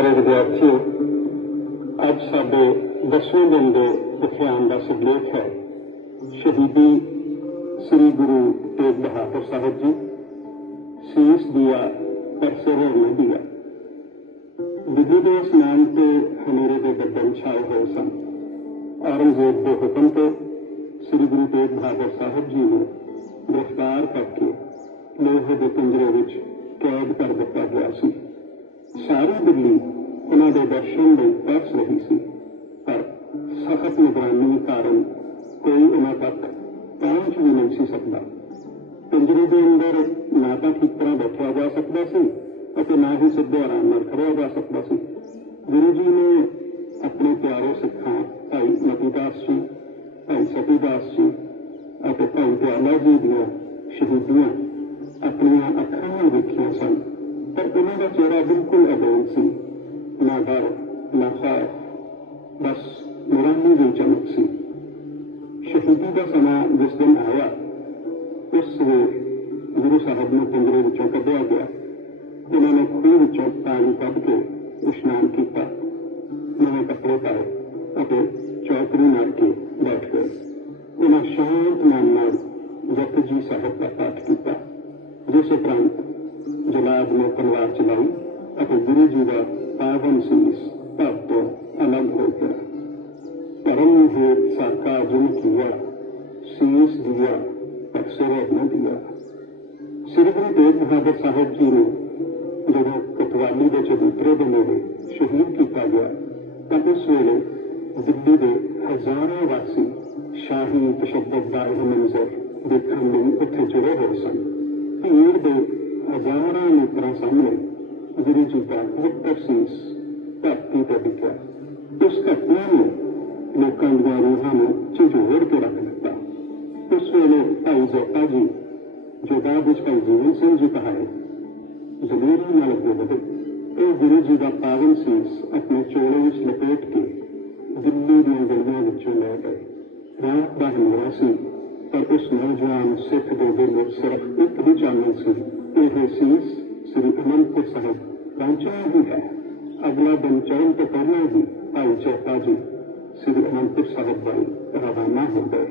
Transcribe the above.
ਪਿਆਰੇ ਵਿਦਿਆਰਥੀਓ, ਅੱਜ ਸਾਡੇ 10ਵੇਂ ਦਿਨ ਦੇ ਇਤਿਹਾਨ ਦਾ ਸਿਰਲੇਖ ਹੈ। ਸ਼ਹੀਦੀ ਸ੍ਰੀ ਗੁਰੂ ਤੇਗ ਬਹਾਦਰ ਸਾਹਿਬ ਜੀ, ਸੀਸ ਦਿਆ ਪਰਸੇਰੇ ਨੇ ਦਿਆ। ਵਿਧੀ ਦੇ ਇਸਨਾਨ ਤੇ ਹਨੇਰੇ ਦੇ ਬੱਦਲ ਛਾਏ ਹੋਏ ਸਨ। ਔਰੰਗਜ਼ੇਬ ਦੇ ਹੁਕਮ ਤੇ ਸ੍ਰੀ ਗੁਰੂ ਤੇਗ ਬਹਾਦਰ ਸਾਹਿਬ ਜੀ ਨੂੰ ਗ੍ਰਿਫਤਾਰ ਕਰਕੇ ਲੋਹੇ ਦੇ ਪਿੰਜਰੇ ਵਿੱਚ ਕੈਦ ਕਰ ਦਿੱਤਾ ਗਿਆ ਸੀ। ਸਾਰੀ ਦਿੱਲੀ ਉਹਨਾਂ ਦੇ ਦਰਸ਼ਨ ਲਈ ਤਰਸ ਰਹੀ ਸੀ ਪਰ ਸਖਤ ਨਿਗਰਾਨੀ ਕਾਰਨ ਕੋਈ ਉਹਨਾਂ ਤੱਕ ਪਹੁੰਚ ਵੀ ਨਹੀਂ ਸੀ ਸਕਦਾ ਪਿੰਜਰੇ ਦੇ ਅੰਦਰ ਨਾ ਤਾਂ ਠੀਕ ਤਰ੍ਹਾਂ ਬੈਠਿਆ ਜਾ ਸਕਦਾ ਸੀ ਅਤੇ ਨਾ ਹੀ ਸਿੱਧੇ ਆਰਾਮ ਨਾਲ ਖੜਿਆ ਜਾ ਸਕਦਾ ਸੀ ਗੁਰੂ ਜੀ ਨੇ ਆਪਣੇ ਪਿਆਰੇ ਸਿੱਖਾਂ ਭਾਈ ਮਤੀਦਾਸ ਜੀ ਭਾਈ ਸਤੀਦਾਸ ਜੀ ਅਤੇ ਭਾਈ ਦਿਆਲਾ ਜੀ ਦੀਆਂ ਸ਼ਹੀਦੀਆਂ ਆਪਣੀਆਂ ਅੱਖਾਂ ਨਾਲ ਵੇਖੀਆਂ ਸਨ पर उन्होंने चेहरा बिल्कुल अबोंसी ना डर ना खौफ बस निरानी जो चमक सी शहीदी का समा जिस दिन आया उस गुरु साहब ने पिंजरे विचों कदया गया उन्होंने खूह विचों पानी कद के इनान किया नवे कपड़े पाए और चौकरी मार के बैठ गए उन्हें शांत मन नाल जपजी साहब का पाठ किया जिस उपरांत ਜਮਾਤ ਨੇ ਤਲਵਾਰ ਚਲਾਈ ਅਤੇ ਗੁਰੂ ਜੀ ਦਾ ਪਾਵਨ ਸੀਸ ਧਰ ਤੋਂ ਅਲੱਗ ਹੋ ਗਿਆ। ਧਰਮ ਦੇ ਸਰਕਾਰ ਜੁਨ ਕੀਆ ਸੀਸ ਦਿਆ ਅਕਸਰ ਨਹੀਂ ਦਿਆ ਸ੍ਰੀ ਗੁਰੂ ਤੇਗ ਬਹਾਦਰ ਸਾਹਿਬ ਜੀ ਨੂੰ ਜਦੋਂ ਕਟਵਾਲੀ ਦੇ ਚਬੂਤਰੇ ਦੇ ਨੇੜੇ ਸ਼ਹੀਦ ਕੀਤਾ ਗਿਆ, ਤਾਂ ਉਸ ਵੇਲੇ ਦਿੱਲੀ ਦੇ ਹਜ਼ਾਰਾਂ ਵਾਸੀ ਸ਼ਾਹੀ ਤਸ਼ੱਦਦ ਦਾ ਇਹ ਮੰਜ਼ਰ ਦੇਖਣ ਲਈ ਉੱਥੇ ਜੁੜੇ ਹੋਏ ਸਨ। ਭੀੜ ਦੇ ਹਜ਼ਾਰਾਂ ਲੋਕਾਂ ਸਾਹਮਣੇ ਗੁਰੂ ਜੀ ਦਾ ਪਵਿੱਤਰ ਸੀਸ ਧਰਤੀ ਤੇ ਡਿੱਗਿਆ ਉਸ ਘਟਨਾ ਨੇ ਲੋਕਾਂ ਦੀਆਂ ਰੂਹਾਂ ਨੂੰ ਝੰਜੋੜ ਕੇ ਰੱਖ ਦਿੱਤਾ ਉਸ ਵੇਲੇ ਭਾਈ ਜੋਤਾ ਜੀ ਜੋ ਬਾਅਦ ਵਿੱਚ ਭਾਈ ਜੀਵਨ ਸਿੰਘ ਜੀ ਕਹਾਏ ਜ਼ਮੀਰੀ ਨਾਲ ਅੱਗੇ ਵਧੇ ਇਹ ਗੁਰੂ ਜੀ ਦਾ ਪਾਵਨ ਸੀਸ ਆਪਣੇ ਚੋਲੇ ਵਿੱਚ ਲਪੇਟ ਕੇ ਦਿੱਲੀ ਦੀਆਂ ਗਲੀਆਂ ਵਿੱਚੋਂ ਲੈ ਗਏ ਰਾਤ ਦਾ ਹਨੇਰਾ ਸੀ ਪਰ ਉਸ ਨੌਜਵਾਨ ਸਿੱਖ ਦੇ ਦਿਲ ਵਿੱਚ ਸਿਰਫ ਇੱਕ ਹੀ ਚਾਨਣ ਸੀ कि यह शीर्ष श्री अनंत साहब पहुँचाया भी है। अगला दिन चयन तो करना ही भाई चौथा जी। श्री अनंतपुर साहब भाई रवाना हो गए।